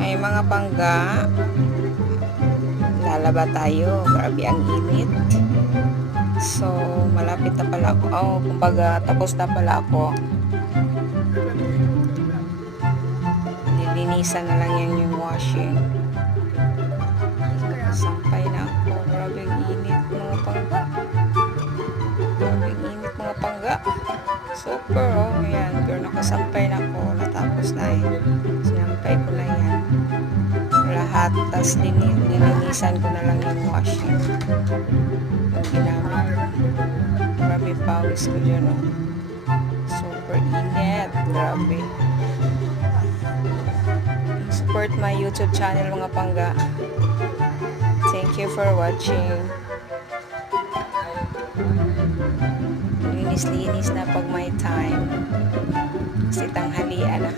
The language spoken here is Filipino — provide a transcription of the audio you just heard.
Ay mga pangga, lalaba tayo. Grabe ang init. So, malapit na pala ako. Oh, kumbaga, tapos na pala ako. Nilinisan na lang yan yung washing. Sampay na ako. Grabe ang init mga pangga. Grabe ang init mga pangga. Super, oh. Ayan, pero nakasampay na ako. Natapos na yun. Sinampay ko na yan. Lahat. Tapos nilinisan ko na lang yung washing. Ang ginamit ko. Grabe pawis ko dyan, oh. Super init. Grabe. Support my YouTube channel mga pangga. Thank you for watching. Linis-linis na pag may time. Kasi tanghalian na.